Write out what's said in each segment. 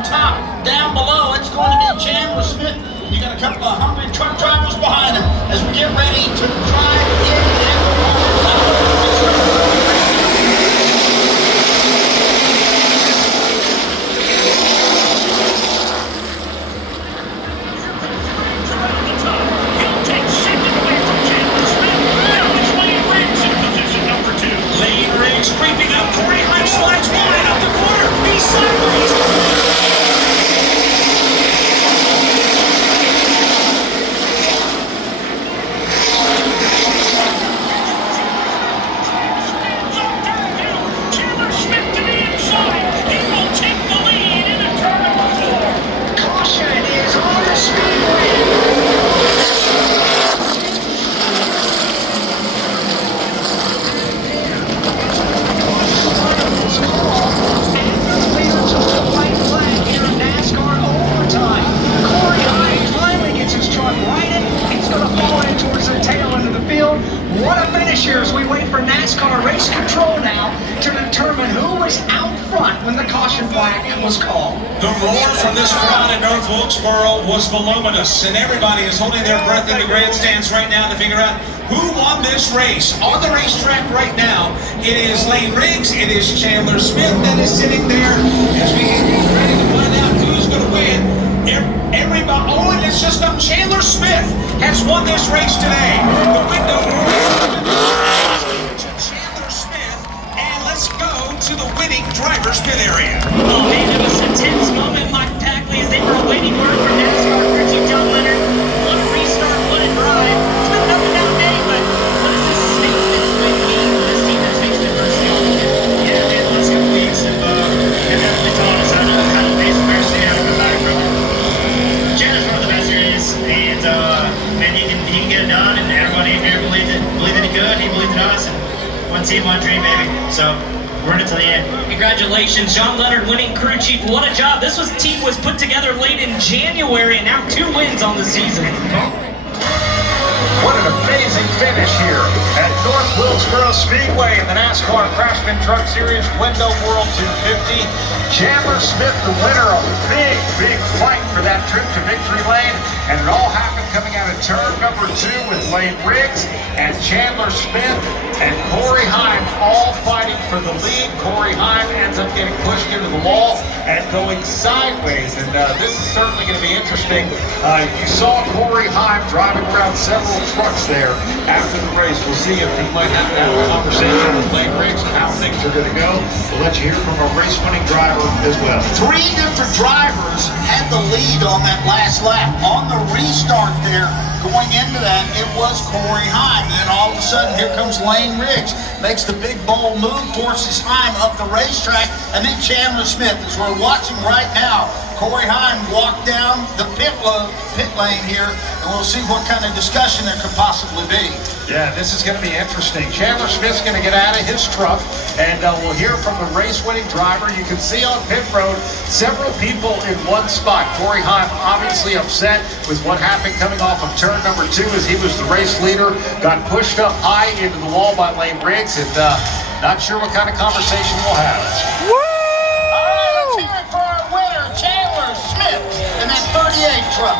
from top down below. It's going to be Chandler Smith. You got a couple of hungry truck drivers behind him as we get ready to drive in creeping up, Corey Heim slides wide up the corner, he's sideways. Chandler Smith to the inside, he will take the lead in the turn four. Caution is on the speedway. What a finish here as we wait for NASCAR race control now to determine who was out front when the caution flag was called. The roar from this crowd in North Wilkesboro was voluminous, and everybody is holding their breath in the grandstands right now to figure out who won this race. On the racetrack right now, it is Lane Riggs, it is Chandler Smith that is sitting there as we get ready to find out who's going to win. Everybody, oh, and it's just up. Chandler Smith has won this race today. The window to Chandler Smith, and let's go to the winning driver's pit area. Oh man, it was a tense moment, Mike Packley, as they were awaiting word from NASCAR crew chief John Leonard. What a restart, what a drive. It's been an up and down day, but what does this Smith win mean for this team that's faced their first field? Yeah, man, the last couple weeks have definitely taught us how to face adversity, how to come back from it. Chandler's one of the best there is, and man, he can get it done, and everybody in here believed that he could. He believed in us, and one team, one dream, baby. So we're in it till the end. Congratulations, John Leonard, winning crew chief. What a job! This team was put together late in January, and now 2 wins on the season. What an amazing finish here at North Wilkesboro Speedway in the NASCAR Craftsman Truck Series Window World 250. Chandler Smith, the winner, of a big fight for that trip to victory lane. And it all happened coming out of turn number 2 with Lane Riggs and Chandler Smith and Corey Heim all fighting for the lead. Corey Heim ends up getting pushed into the wall and going sideways. And this is certainly going to be interesting. You saw Corey Heim driving around several trucks there after the race. We'll see if he might have to have a conversation with Lane Riggs and how things are going to go. We'll let you hear from a race-winning driver as well. 3 different drivers had the lead on that last lap. On the restart there, going into that, it was Corey Heim. And then all of a sudden, here comes Lane Riggs. Makes the big bold move, forces Heim up the racetrack, and then Chandler Smith, as we're watching right now, Corey Heim walked down the pit lane here, and we'll see what kind of discussion there could possibly be. Yeah, this is going to be interesting. Chandler Smith's going to get out of his truck, and we'll hear from the race-winning driver. You can see on pit road several people in one spot. Corey Heim obviously upset with what happened coming off of turn number 2 as he was the race leader, got pushed up high into the wall by Lane Riggs, and not sure what kind of conversation we'll have. All right, let's hear it for our winner, Chandler Smith, in that 38 truck.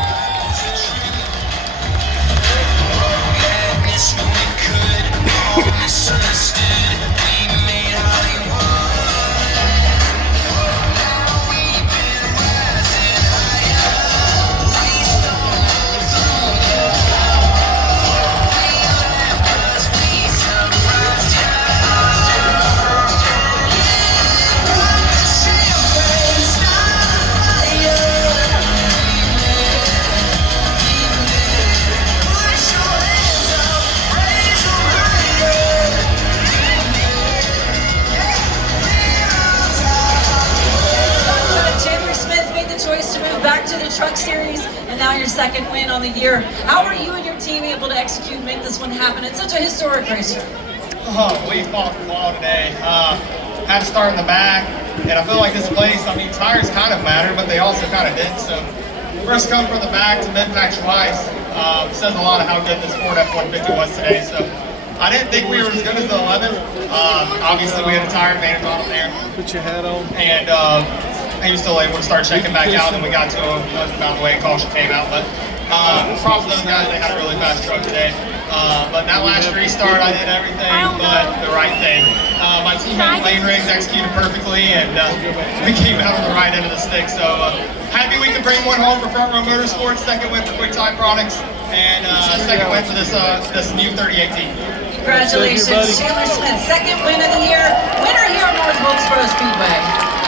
Truck Series, and now your 2nd win on the year. How were you and your team able to execute and make this one happen? It's such a historic race. Oh, we fought for the wall today. Had to start in the back, and I feel like this place, I mean, tires kind of matter, but they also kind of did. So first come from the back to mid-pack twice says a lot of how good this Ford F-150 was today. So I didn't think we were as good as the 11. Obviously, we had a tire advantage on them there. Put your hat on. And he was still able to start checking back out, and we got to him about the way caution came out. But props to those guys, they had a really fast truck today. But that last restart, I did everything but the right thing. My teammate Lane Riggs executed perfectly, and we came out on the right end of the stick. So happy we could bring one home for Front Row Motorsports, second win for Quick Time Products, and second win for this new 3018. Congratulations, Chandler Smith, second win of the year, winner here at North Wilkesboro Speedway.